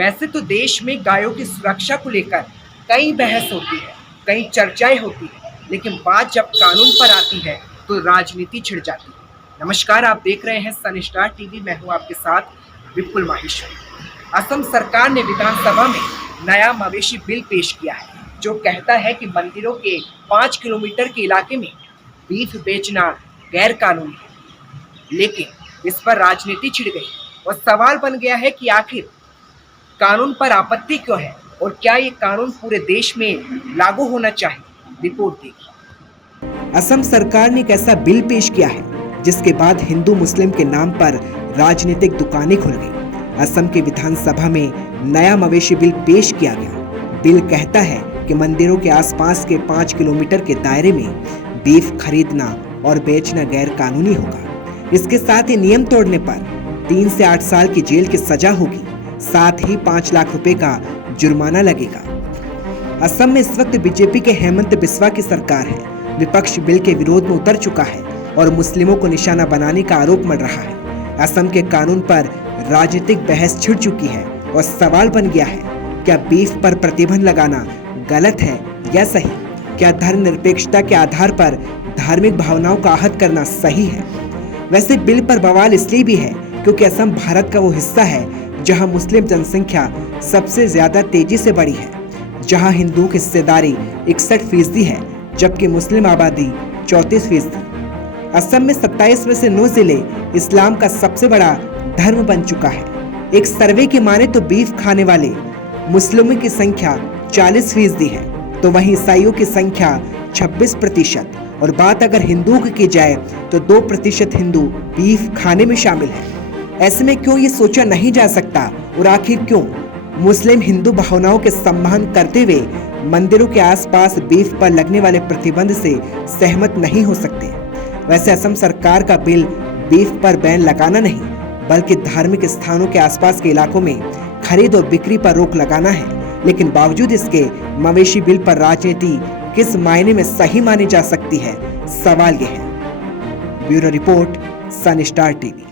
वैसे तो देश में गायों की सुरक्षा को लेकर कई बहस होती है, कई चर्चाएं होती है, लेकिन बात जब कानून पर आती है तो राजनीति छिड़ जाती है। नमस्कार, आप देख रहे हैं सन स्टार टीवी। मैं हूं आपके साथ विपुल माहेश्वरी। असम सरकार ने विधानसभा में नया मवेशी बिल पेश किया है, जो कहता है कि मंदिरों के 5 किलोमीटर के इलाके में बीफ बेचना गैर कानूनी है। लेकिन इस पर राजनीति छिड़ गई और सवाल बन गया है कि आखिर कानून पर आपत्ति क्यों है और क्या ये कानून पूरे देश में लागू होना चाहिए। रिपोर्ट देखिए। असम सरकार ने एक ऐसा बिल पेश किया है जिसके बाद हिंदू मुस्लिम के नाम पर राजनीतिक दुकानें खुल गई। असम की विधानसभा में नया मवेशी बिल पेश किया गया। बिल कहता है कि मंदिरों के आसपास के 5 किलोमीटर के दायरे में बीफ खरीदना और बेचना गैर कानूनी होगा। इसके साथ ही नियम तोड़ने पर 3 से 8 साल की जेल की सजा होगी, साथ ही 5 लाख रुपए का जुर्माना लगेगा। असम में इस वक्त बीजेपी के हेमंत बिस्वा की सरकार है। विपक्ष बिल के विरोध में उतर चुका है और मुस्लिमों को निशाना बनाने का आरोप मढ़ रहा है। असम के कानून पर राजनीतिक बहस छिड़ चुकी है और सवाल बन गया है, क्या बीफ पर प्रतिबंध लगाना गलत है या सही? क्या धर्मनिरपेक्षता के आधार पर धार्मिक भावनाओं का आहत करना सही है? वैसे बिल पर बवाल इसलिए भी है क्योंकि असम भारत का वो हिस्सा है जहां मुस्लिम जनसंख्या सबसे ज्यादा तेजी से बढ़ी है, जहां हिंदुओं की हिस्सेदारी 61% है जबकि मुस्लिम आबादी 34%। असम में 27 में से 9 जिले इस्लाम का सबसे बड़ा धर्म बन चुका है। एक सर्वे की माने तो बीफ खाने वाले मुस्लिमों की संख्या 40% है, तो वहीं ईसाइयों की संख्या 26%। और बात अगर हिंदुओं की जाए तो 2% हिंदू बीफ खाने में शामिल है। ऐसे में क्यों ये सोचा नहीं जा सकता और आखिर क्यों मुस्लिम हिंदू भावनाओं के सम्मान करते हुए मंदिरों के आसपास बीफ पर लगने वाले प्रतिबंध से सहमत नहीं हो सकते? वैसे असम सरकार का बिल बीफ पर बैन लगाना नहीं बल्कि धार्मिक स्थानों के आसपास के इलाकों में खरीद और बिक्री पर रोक लगाना है। लेकिन बावजूद इसके मवेशी बिल पर राजनीति किस मायने में सही मानी जा सकती है, सवाल यह है। ब्यूरो रिपोर्ट, सन स्टार टीवी।